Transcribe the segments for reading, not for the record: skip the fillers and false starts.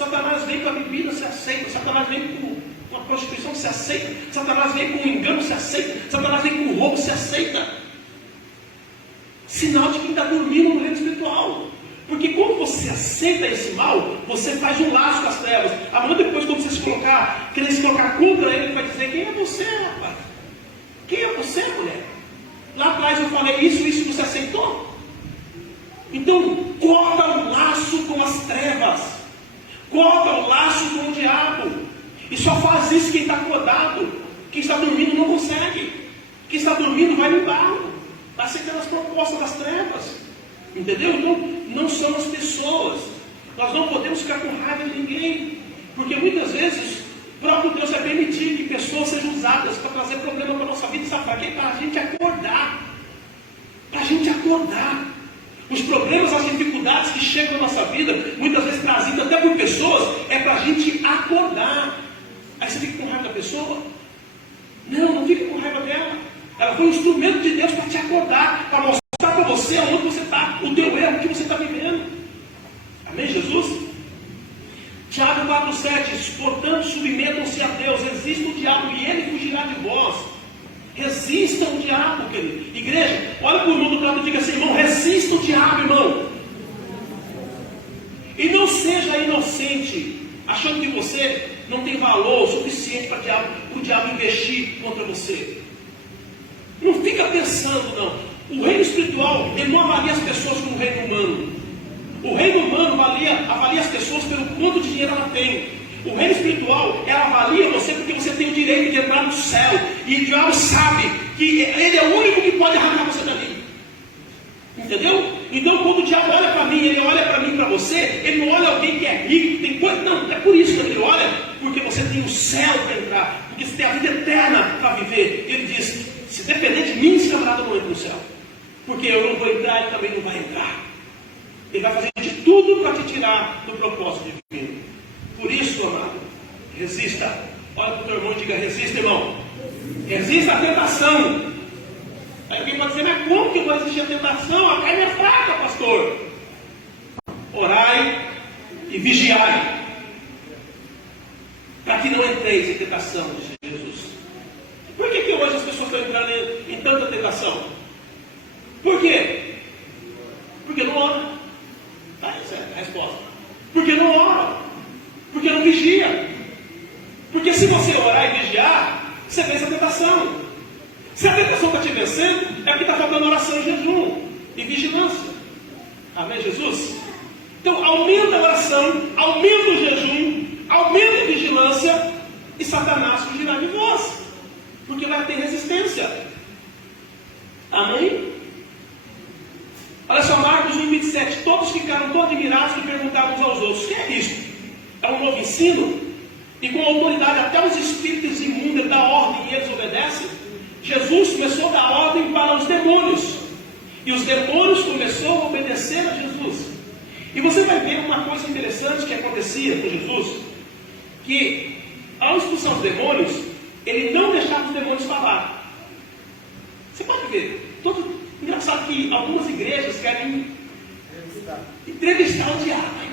Satanás vem com a bebida, se aceita. Satanás vem com a prostituição, se aceita. Satanás vem com o engano, se aceita. Satanás vem com o roubo, se aceita. Sinal de quem está dormindo no reino espiritual. Porque quando você aceita esse mal, você faz um laço com as trevas. Amanhã depois, quando você se colocar, querer se colocar contra ele, ele vai dizer: quem é você, rapaz? Quem é você, mulher? Lá atrás eu falei isso você aceitou? Então, corta o laço com as trevas. Corta o laço com o diabo. E só faz isso quem está acordado. Quem está dormindo não consegue. Quem está dormindo vai no embalo. Está aceitando as propostas das trevas. Entendeu? Então, não são as pessoas. Nós não podemos ficar com raiva de ninguém. Porque muitas vezes o próprio Deus vai permitir que pessoas sejam usadas para trazer problema para a nossa vida. Sabe para quê? Para a gente acordar. Para a gente acordar. Os problemas, as dificuldades que chegam na nossa vida, muitas vezes trazidas até por pessoas, é para a gente acordar. Aí você fica com raiva da pessoa? Não fica com raiva dela. Ela foi um instrumento de Deus para te acordar, para mostrar para você onde você está, o teu erro, o que você está vivendo. Amém, Jesus? Tiago 4,7: portanto, submetam-se a Deus, resista o diabo e ele fugirá de vós. Resista o diabo, querido. Igreja, olha para o mundo do lado e diga assim: irmão, resista o diabo, irmão. E não seja inocente, achando que você não tem valor suficiente para o diabo investir contra você. Não fica pensando, não. O reino espiritual, ele não avalia as pessoas como o reino humano. O reino humano avalia as pessoas pelo quanto dinheiro ela tem. O reino espiritual, ela avalia você porque você tem o direito de entrar no céu. E o diabo sabe que ele é o único que pode arrancar você dali. Entendeu? Então, quando o diabo olha para mim, ele olha para mim e para você, ele não olha alguém que é rico, que tem coisa. Não, é por isso que ele olha, porque você tem o céu para entrar, porque você tem a vida eterna para viver. Ele diz: se depender de mim, esse camarada não entra no céu. Porque eu não vou entrar, ele também não vai entrar. Ele vai fazer de tudo para te tirar do propósito divino. Por isso, amado, resista. Olha para o teu irmão e diga: resista, irmão. Resista à tentação. Aí alguém pode dizer: mas como que vai existir a tentação? A carne é fraca, pastor. Orai e vigiai, para que não entreis em tentação, disse Jesus. Por que hoje as pessoas estão entrando em tanta tentação? Por quê? Porque não oram. Essa é a resposta. Porque não oram. Porque não vigia. Porque se você orar e vigiar, você vence a tentação. Se a tentação está te vencendo, é porque está faltando oração e jejum e vigilância. Amém, Jesus? Então, aumenta a oração, aumenta o jejum, aumenta a vigilância, e Satanás fugirá de vós, porque vai ter resistência. Amém? Olha só, Marcos 1,27. Todos ficaram tão admirados que perguntaram uns aos outros: o que é isso? É um novo ensino? E com autoridade até os espíritos imundos dá ordem e eles obedecem? Jesus começou a dar ordem para os demônios, e os demônios começaram a obedecer a Jesus. E você vai ver uma coisa interessante que acontecia com Jesus, que ao expulsar os demônios, ele não deixava os demônios falar. Você pode ver, engraçado que algumas igrejas querem entrevistar o diabo.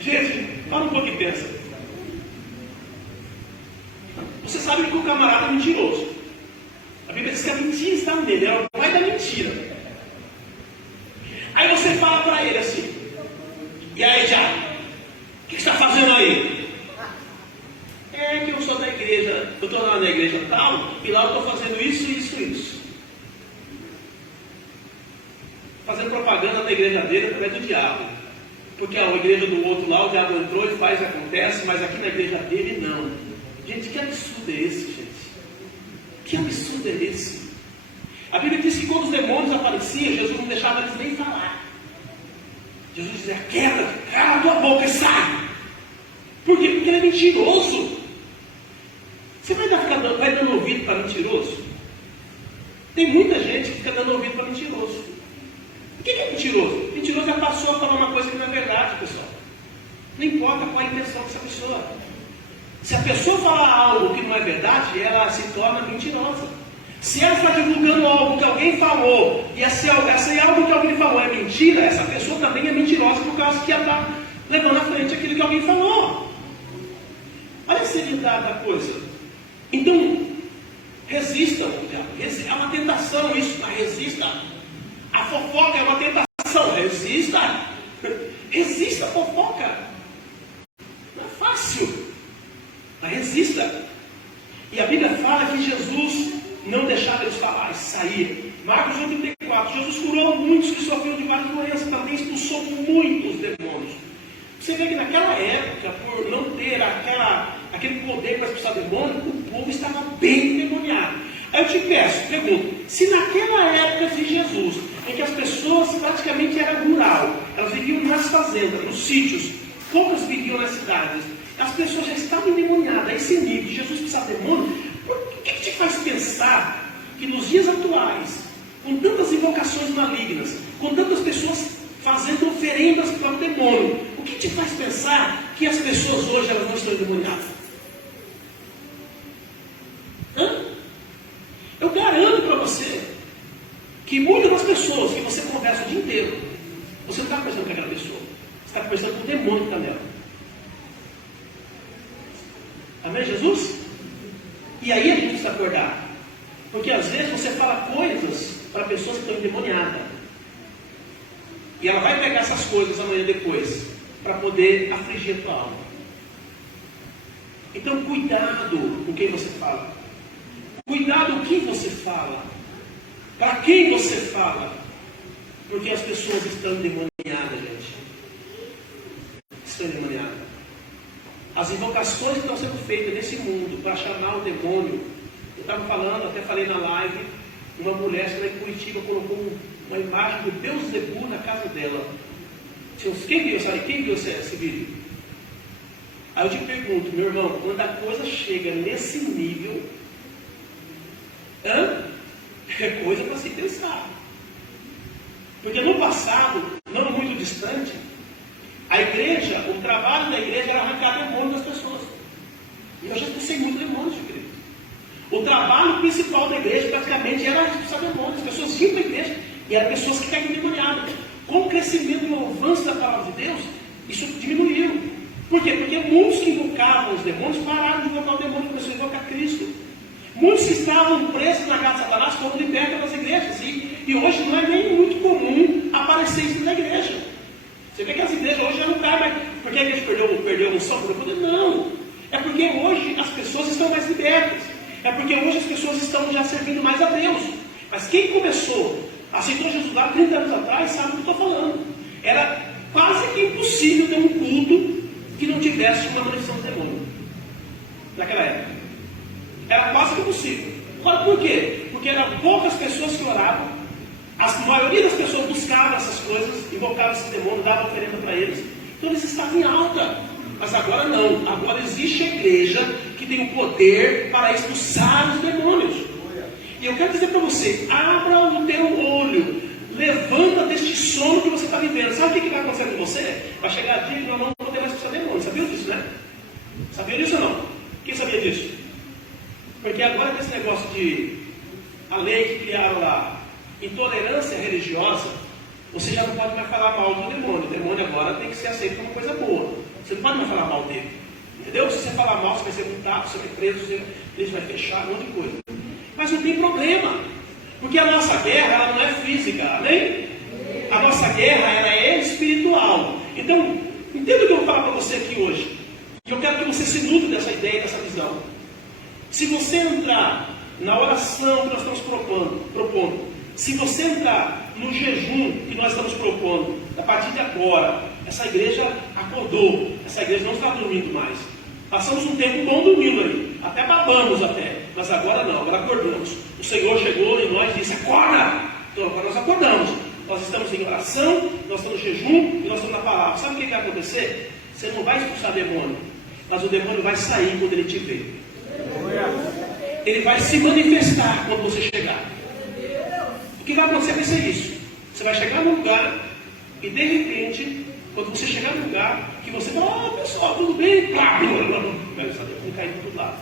Gente, fala um pouco e pensa. Você sabe que o camarada é mentiroso. A Bíblia diz que a mentira está nele, é o pai da mentira. Aí você fala para ele assim: e aí, diabo, o que você está fazendo aí? É que eu sou da igreja, eu estou lá na igreja tal, e lá eu estou fazendo isso. Fazendo propaganda da igreja dele através do diabo. Porque a igreja do outro lá, o diabo entrou e faz, acontece, mas aqui na igreja dele não. Gente, que absurdo é esse, gente? Que absurdo é esse? A Bíblia diz que quando os demônios apareciam, Jesus não deixava eles nem falar. Jesus dizia: cala a tua boca e sai. Por quê? Porque ele é mentiroso. Você vai dando ouvido para mentiroso? Tem muita gente que fica dando ouvido para mentiroso. O que é mentiroso? Mentiroso já passou a falar uma coisa que não é verdade, pessoal. Não importa qual a intenção dessa pessoa. Se a pessoa falar algo que não é verdade, ela se torna mentirosa. Se ela está divulgando algo que alguém falou, e esse algo que alguém falou é mentira, essa pessoa também é mentirosa, por causa que ela está levando à frente da coisa. Então, resista ao diabo. É uma tentação isso, tá? Resista. A fofoca é uma tentação. Resista. Resista a fofoca. Não é fácil. Mas resista. E a Bíblia fala que Jesus não deixava eles falar e sair. Marcos 8,34. Jesus curou muitos que sofriam de várias doenças. Também expulsou muitos demônios. Você vê que naquela época, por não ter aquele poder para expulsar demônio, o povo estava bem endemoniado. Aí eu te pergunto, se naquela época de Jesus, em que as pessoas praticamente eram rural, elas viviam nas fazendas, nos sítios, poucas viviam nas cidades, as pessoas já estavam endemoniadas, a esse nível, Jesus expulsar demônio, o que te faz pensar que nos dias atuais, com tantas invocações malignas, com tantas pessoas fazendo oferendas para o demônio, o que te faz pensar que as pessoas hoje elas não estão endemoniadas? Eu garanto para você que muitas das pessoas que você conversa o dia inteiro, você não está conversando com aquela pessoa, você está conversando com o demônio que está nela. Amém, Jesus? E aí a gente precisa acordar, porque às vezes você fala coisas para pessoas que estão endemoniadas. E ela vai pegar essas coisas amanhã depois, para poder afligir a tua alma. Então, cuidado com quem você fala. Cuidado com quem você fala. Para quem você fala. Porque as pessoas estão endemoniadas, gente. Estão endemoniadas. As invocações que estão sendo feitas nesse mundo para chamar o demônio. Eu estava falando, até falei na live, uma mulher que lá em Curitiba colocou uma imagem do Deus Zebu na casa dela. Quem viu esse vídeo? Aí eu te pergunto, meu irmão, quando a coisa chega nesse nível, é coisa para se pensar. Porque no passado, não muito distante, a igreja, o trabalho da igreja era arrancar demônios das pessoas. E eu já expulsei muitos demônios de igreja. O trabalho principal da igreja praticamente era expulsar demônios. As pessoas iam para a igreja e eram pessoas que caíam endemoniadas. Com o crescimento e o avanço da palavra de Deus, isso diminuiu. Por quê? Porque muitos que invocavam os demônios pararam de invocar o demônio e começaram a invocar Cristo. Muitos que estavam presos na garra de Satanás foram libertos das igrejas. E hoje não é nem muito comum aparecer isso na igreja. Você vê que as igrejas hoje já não caem mais. Porque a igreja perdeu a unção por poder? Não. É porque hoje as pessoas estão mais libertas. É porque hoje as pessoas estão já servindo mais a Deus. Mas quem começou, aceitou Jesus lá 30 anos atrás, sabe o que eu estou falando. Era quase que impossível ter um culto que não tivesse uma maldição do demônio. Naquela época. Era quase que impossível. Agora por quê? Porque eram poucas pessoas que oravam. A maioria das pessoas buscavam essas coisas, invocavam esses demônios, davam oferenda para eles. Então eles estavam em alta. Mas agora não. Agora existe a igreja que tem o poder para expulsar os demônios. E eu quero dizer para você, abra o teu olho, levanta deste sono que você está vivendo. Sabe o que vai acontecer com você? Vai chegar a dia que nós não vamos poder mais expulsar demônios. Sabia disso, né? Sabia disso ou não? Quem sabia disso? Porque agora com esse negócio de a lei que criaram lá, intolerância religiosa, você já não pode mais falar mal do demônio. O demônio agora tem que ser aceito como coisa boa. Você não pode mais falar mal dele. Entendeu? Se você falar mal, você vai ser multado, você vai ser preso, ele vai fechar, um monte de coisa. Mas não tem problema. Porque a nossa guerra, ela não é física, amém? A nossa guerra, ela é espiritual. Então, entenda o que eu vou falar para você aqui hoje. E eu quero que você se nutre dessa ideia, dessa visão. Se você entrar na oração que nós estamos propondo, se você entrar no jejum que nós estamos propondo, a partir de agora, essa igreja acordou, essa igreja não está dormindo mais. Passamos um tempo bom dormindo aí, até babamos até, mas agora não, agora acordamos. O Senhor chegou em nós e disse, acorda! Então agora nós acordamos, nós estamos em oração, nós estamos no jejum e nós estamos na palavra. Sabe o que vai acontecer? Você não vai expulsar demônio, mas o demônio vai sair quando ele te ver. Ele vai se manifestar quando você chegar. O que vai acontecer vai ser isso. Você vai chegar num lugar e de repente, quando você chegar no lugar, que você fala, pessoal, tudo bem? Vai cair do outro lado.